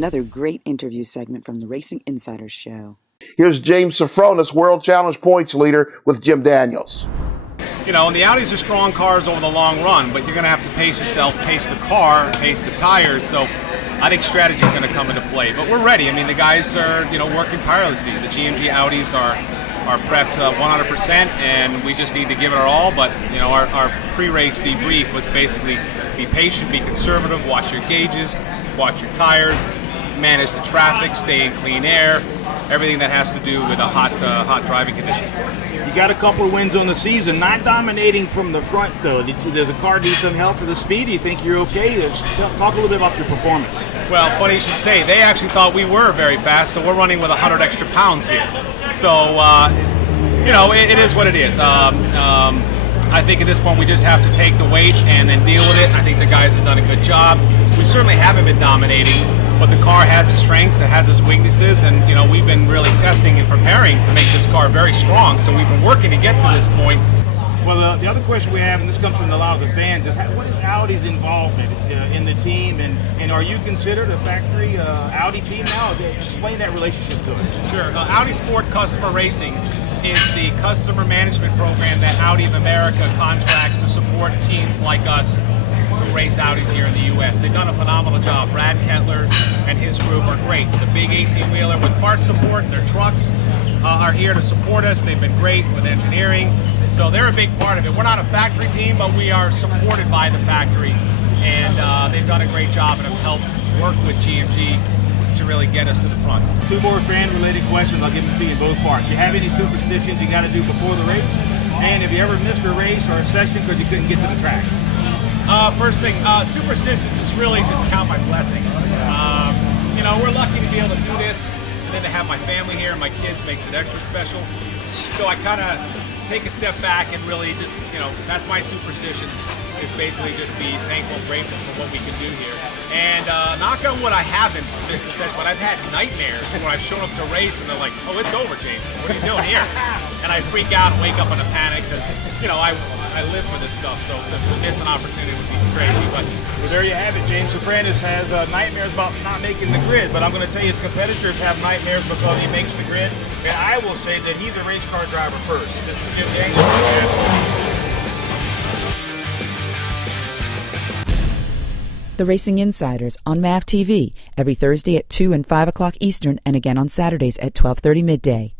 Another great interview segment from the Racing Insiders Show. Here's James Sofronas, World Challenge points leader with Jim Daniels. You know, and the Audis are strong cars over the long run, but you're going to have to pace yourself, pace the car, pace the tires. So I think strategy is going to come into play. But we're ready. I mean, the guys are, working tirelessly. The GMG Audis are prepped 100%, and we just need to give it our all. But, our pre-race debrief was basically be patient, be conservative, watch your gauges, watch your tires, manage the traffic, stay in clean air, everything that has to do with hot driving conditions. You got a couple of wins on the season, not dominating from the front though. Does a car need some help for the speed? Do you think you're okay? Talk a little bit about your performance. Well, funny you should say. They actually thought we were very fast, so we're running with 100 extra pounds here. So, it is what it is. I think at this point we just have to take the weight and then deal with it. I think the guys have done a good job. We certainly haven't been dominating, but the car has its strengths, it has its weaknesses, and we've been really testing and preparing to make this car very strong. So we've been working to get to this point. Well, the other question we have, and this comes from a lot of the fans, is what is Audi's involvement in the team, and are you considered a factory Audi team now? Explain that relationship to us. Sure. Audi Sport Customer Racing is the customer management program that Audi of America contracts to support teams like us who race Audis here in the U.S. They've done a phenomenal job. Brad Kettler and his group are great. The big 18-wheeler with parts support, their trucks are here to support us. They've been great with engineering. So they're a big part of it. We're not a factory team, but we are supported by the factory. And they've done a great job and have helped work with GMG to really get us to the front. Two more fan-related questions. I'll give them to you in both parts. You have any superstitions you got to do before the race? And have you ever missed a race or a session because you couldn't get to the track? First thing, superstitions is really just count my blessings. We're lucky to be able to do this, and then to have my family here and my kids makes it extra special. So I kind of take a step back and really just, that's my superstition, is basically just be thankful and grateful for what we can do here. And knock on wood, I haven't missed a session, but I've had nightmares when I've shown up to a race and they're like, oh, it's over, James. What are you doing here? And I freak out and wake up in a panic because, I live for this stuff, so to miss an opportunity would be crazy. But well, there you have it. James Sofronas has nightmares about not making the grid, but I'm going to tell you his competitors have nightmares because he makes the grid. And I will say that he's a race car driver first. This is Jim Daniels. The Racing Insiders on MAV TV every Thursday at 2 and 5 o'clock Eastern, and again on Saturdays at 12:30 midday.